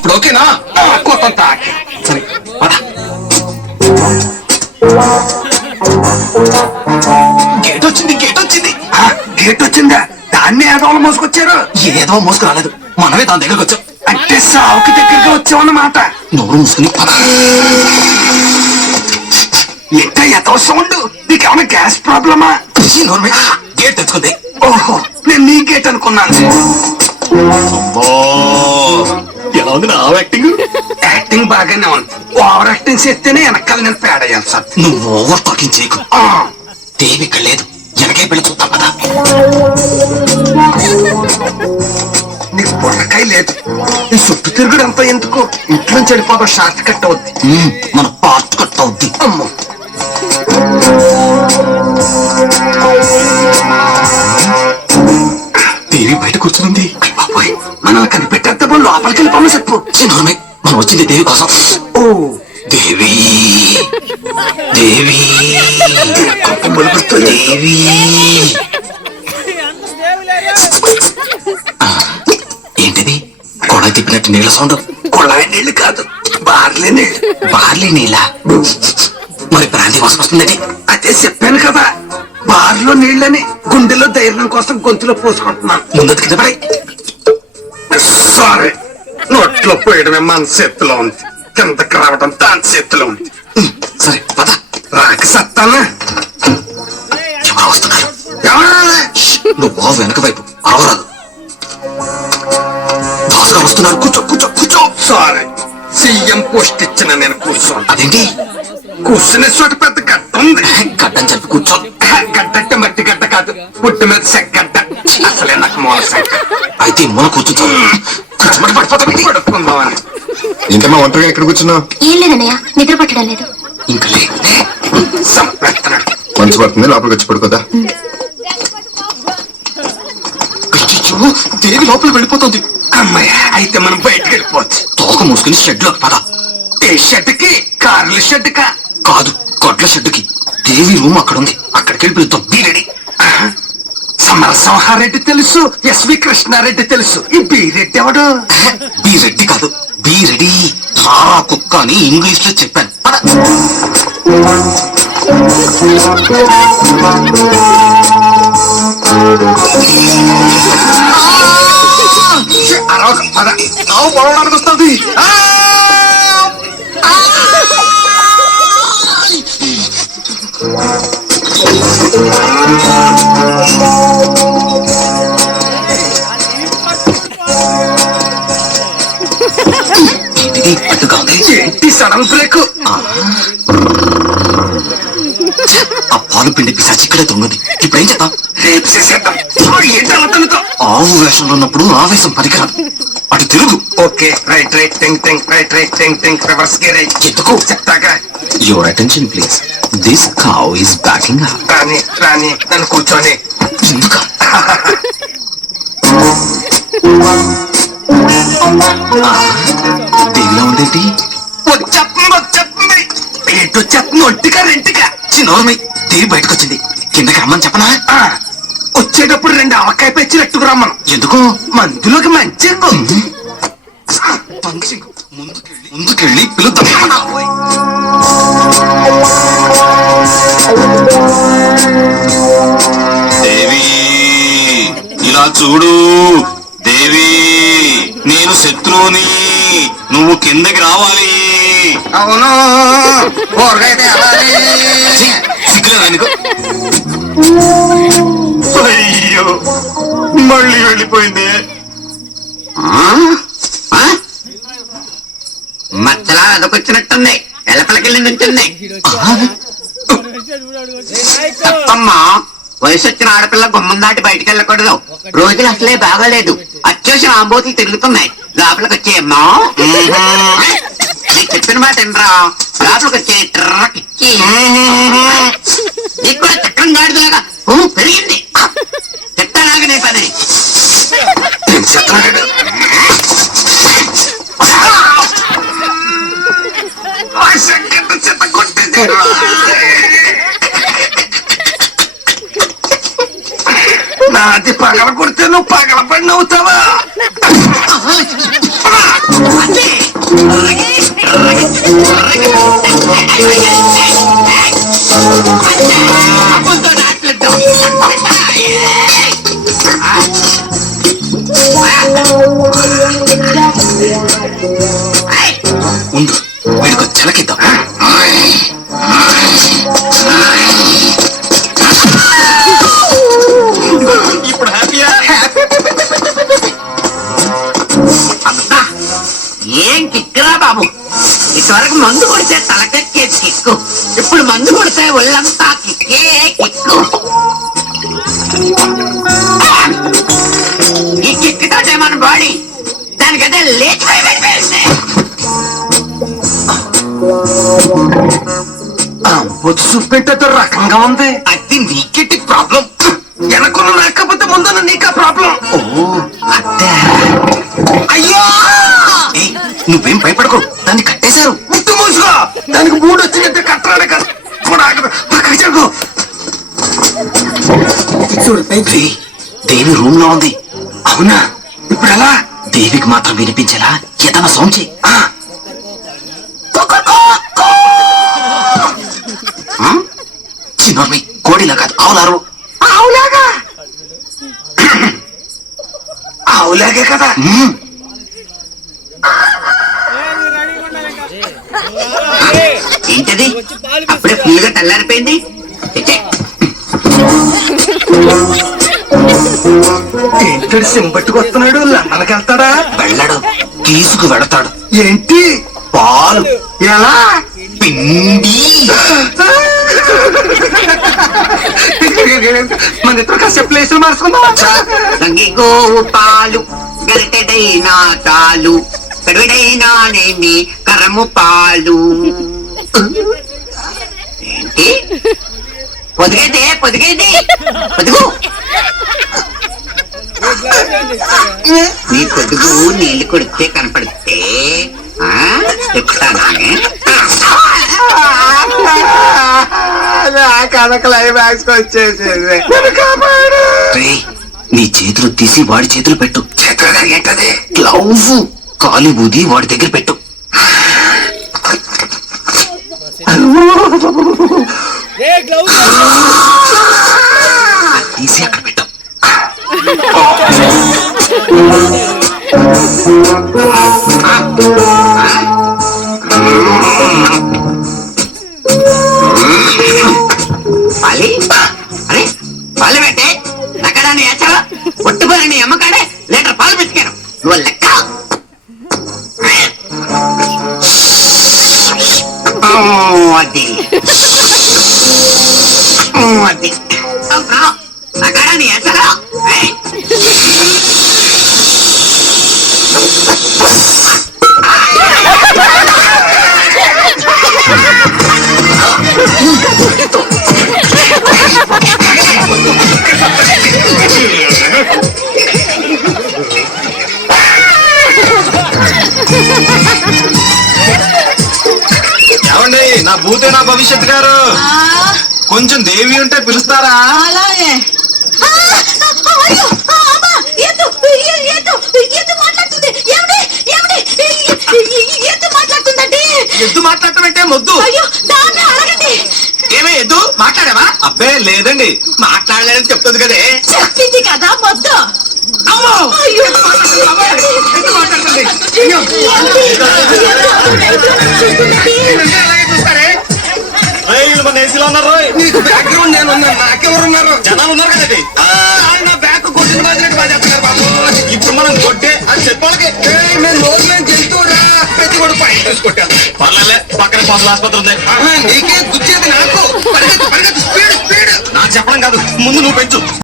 ఇప్పుడు ఓకేనా? కొత్త సరే పద. గేట్ వచ్చింది. గేట్ వచ్చిందా? దాన్ని ఏదో మోసుకొచ్చారు. ఏదో మోసుకు రాలేదు, మనమే దాని దగ్గరకు వచ్చాం. అంటే సావుకి దగ్గరగా వచ్చామన్నమాట. నోరు మూసుకుని పద. ఎంత అవసరం ఉండు. నీకేమైనా గ్యాస్ ప్రాబ్లమా? గేట్ తెచ్చుకుంది. ఓహో, నేను నీ గేట్ అనుకున్నాను. ఎలా ఉంది నా యాక్టింగ్? యాక్టింగ్ బాగానే ఉంది. ఓవర్ యాక్టింగ్ చేస్తేనే వెనకాల నేను పేడ అయ్యాను సార్. నువ్వు ఓవర్ టాకింగ్ చేయకు. దేవి ఇక్కడ లేదు, వెనకే పెళ్లి చూద్దాం కదా. నీకు బుర్రకాయ లేదు. ఈ చుట్టూ తిరుగుడు అంతా ఎందుకు? ఇంట్లో చెడిపోతాం. షార్ట్ కట్ అవుద్ది. మన పార్ట్ కట్ అవుద్ది. అమ్మో, దేవి బయట కూర్చుంది. బాబోయ్, మనం కనిపెట్టేద్దామో లోపలికి వెళ్ళిపోమని చెప్పు. మనం వచ్చింది దేవి కోసం. ఓ దేవి దేవి దేవి. ఏంటిది? కొడాయి తిప్పినట్టు నీళ్ళ సౌండ్. కొళాయి నీళ్లు కాదు, బార్లీ నీళ్లు. బార్లీ నీళ్ళ? మరి బ్రాంతి వాసన వస్తుందండి. అదే చెప్పాను కదా, బార్లో నీళ్ళని గుండెలో ధైర్యం కోసం గొంతులో పోసుకుంటున్నాను. ముందు కింద పడే. సారీ, నోట్లో పోయడమే మన చేతిలో ఉంది, కిందకి రావడం దాని చేతిలో ఉంది. సరే పద. రాక సత్తానా? ఎవరు వస్తున్నారు? నువ్వు వెనక వైపు అరవరాదు. దాసుగా వస్తున్నారు. కూర్చో. సారీ, సీఎం పోస్ట్ ఇచ్చిన నేను కూర్చోను. అదేంటి? కూర్చునే చోట పెద్ద గడ్డ ఉంది. గడ్డని చెప్పి కూర్చో. గడ్డంటే మట్టి గడ్డ కాదు, పుట్టి మీద సెగ్గడ్డ. అసలే నాకు మూల సెగ్గ. అయితే మూల కూర్చుంటా. కూర్చోమని పడిపోతాం. పడుకుందామని. ఇంకమ్మా ఒంటరిగా ఎక్కడ కూర్చున్నావు? ఏం లేదన్నయ్య, నిద్ర పట్టడం లేదు. ఇంకా సంపెత్తనాడు. మంచి పడుతుంది, లోపలికి వచ్చి పడుకోదా. దేవి లోపలికి వెళ్ళిపోతుంది. అమ్మాయి, అయితే మనం బయటకు వెళ్ళిపోవచ్చు. తోక మూసుకుని షెడ్ లో పద. ఏ షెడ్కి? కార్ల షెడ్కా? కాదు, గొడ్ల షెడ్డుకి. దేవి రూమ్ అక్కడ ఉంది, అక్కడికి వెళ్ళి పిలుద్దాం. Be ready. సమరసింహారెడ్డి తెలుసు, ఎస్వి కృష్ణారెడ్డి తెలుసు. ఈ బీరెడ్డి ఎవడు? బీ రెడ్డి కాదు, బీ రెడీ. రారా కుక్క అని ఇంగ్లీష్ లో చెప్పాను. పద. అరవక పద. పొడవడానికి వస్తుంది. అడ్డుగా ఉంది. ఏంటి సడన్ బ్రేక్? ఆ పాలు పిండి పిశాచి ఇక్కడే తొంగది. ఇప్పుడు ఏం చేద్దాం? రేపు చేసేద్దాం. ఏంటి అతనితో? ఆవు వేషంలో ఉన్నప్పుడు ఆవేశం పనికిరాదు. అటు తిరుగు. Okay, right think reverse gear. ఎందుకు? చెప్తాగా. Your attention please. This cow is backing up. రాని నన్ను కూర్చొని. ఎందుక? దేవిలా ఉండేది. వచ్చేస్తుంది. ఏంటి వచ్చేస్తుంది? ఒంటిగా రెంటిగా? చిన్నోర్మై, దేవి బయటకు వచ్చింది. కిందకి రమ్మని చెప్పనా? వచ్చేటప్పుడు 2 ఆవకాయ పెచ్చినట్టుకు రమ్మను. ఎందుకు? మందులోకి మంచి ముందుకెళ్ళి పిలుద్దాం. దేవి ఇలా చూడు. దేవి, నేను శత్రువుని, నువ్వు కిందకి రావాలి. అవును, సిగ్గులేదు అనుకో. అయ్యో, మళ్ళీ వెళ్ళిపోయింది. మచ్చలా అదొకొచ్చినట్టుంది. ఎలపలకెళ్ళి నుంచింది. అమ్మా, వయసు వచ్చిన ఆడపిల్ల గుమ్మం దాటి బయటికి వెళ్ళకూడదు. రోజులు అసలే బాగోలేదు. అత్యవసర ఆంబోతులు తిరుగుతున్నాయి. లోపలికి వచ్చేయమ్మా. నీకు చెప్పిన మాట వినరా? లోపలికి వచ్చే ట్రక్కి నీకు కూడా చక్రం గాడిదలాగా పెరిగింది. చెట్టలాగా నీ పని. నాది పగల కొడితే నువ్వు పగల పడి నవ్వుతావా? ఉండు వీడికి చిలకిద్దాం. ఇప్పుడు హ్యాపీయా? అబ్బా ఏం కిక్కురా బాబు. ఇటువరకు మందు కొడితే తలకెక్కే కిక్కు, ఇప్పుడు మందు కొడితే ఒళ్ళంతా కిక్కే కిక్కు. ఈ కిక్కుతోటే మన బాడీ దానికైతే లేచిపోయి వెళ్ళిపోయింది. బొచ్చు పెట్టేదో రకంగా ఉంది. అది నీకెట్టి ప్రాబ్లం. వెనకున్న నాకపోతే ముందున్న నీకా ప్రాబ్లం. ఓ అద్దా. అయ్యో ఏయ్, నువ్వేం భయపడకు, దాన్ని కట్టేశారు. ముట్టు మూసుకో. దానికి మూడు వచ్చినట్టు కట్టరాడే కదా. పక్కకి చెరుకు. చూడు ఏయ్, దేవి రూమ్ లో ఉంది. అవునా? ఇప్పుడు ఎలా? దేవికి మాత్రం వినిపించేలా ఏదైనా సౌండ్ చెయ్యి. చిన్నోర్మి, కోడిలా కాదు, ఆవులారు. ఆవులాగా? ఆవులాగే కదా. ఏంటది అప్పుడే ఫుల్గా తెల్లారిపోయింది. ఏంటడు సింబట్టుకు వస్తున్నాడు? లండన్కి వెళ్తాడా? వెళ్ళడు, తీసుకు వెళతాడు. ఏంటి? పాలు, ఎలా? పిండి. మన ఇద్దరు కాసేపు ప్లేసులు మార్చుకుందాం. గంగి గోవు పాలు గరిటెడైనా చాలు, కడుడైనానేమి కరము పాలు. ఏంటి పొదిగేదే పొదిగేది పొదుగు. నీ పొదుగు నీళ్లు కొడితే కనపడితే చెప్తానానే. కథ క్లైమాక్స్ వచ్చేసేది. రేయ్, నీ చేతులు తీసి వాడి చేతులు పెట్టు. చేతులు ఏంటది? గ్లౌజ్ కాలి ఊది వాడి దగ్గర పెట్టు. అది తీసి అక్కడ పెట్టు. పాలి అరే పాలు పెట్టే నక్కడాన్ని వేచావా? ఒట్టుపోయిన నీ అమ్మకాడే లీటర్ పాలు పెట్టుకాను. నువ్వు లెక్క అది అది నక్కడాన్ని వేచారా? ఏమండి, నా భూతే నా భవిష్యత్ గారు, కొంచెం దేవి ఉంటే పిలుస్తారా? అలాగే ఎద్దు మాట్లాడటం మొద్దు. ఏమే ఎద్దు మాట్లాడావా? అబ్బే లేదండి, మాట్లాడలేదని చెప్తుంది కదే. చెప్పింది కదా మొద్దు. అమ్మో! అయ్యో! ఎద్దు మాట్లాడుతుంది, అమ్మాయి. ఎద్దు మాట్లాడుతుంది. ఏంటంటే అలాగే చూస్తారే? వీళ్ళు మన ఏసీలో ఉన్నారు రోయ్. నీకు బ్యాక్గ్రౌండ్ నేను ఉన్నాను, నాకెవరున్నారు? జనాలు ఉన్నారు కదండి. నా బ్యాక్ కొట్టిన బాధ్యత బాధ్యత బాబు. ఇప్పుడు మనం కొట్టే అని చెప్పాలకి మేము రోజు మేము జంతువురా, ప్రతి కూడా పైన చూసి కొట్టాను. పర్లేదు, పక్కన పోతల ఆసుపత్రి ఉంది. నీకే గుచ్చేది నాకు. పరిగెత్తు, పరిగెత్తు, స్పీడ్ స్పీడ్. నాకు చెప్పడం కాదు, ముందు నువ్వు పెంచు.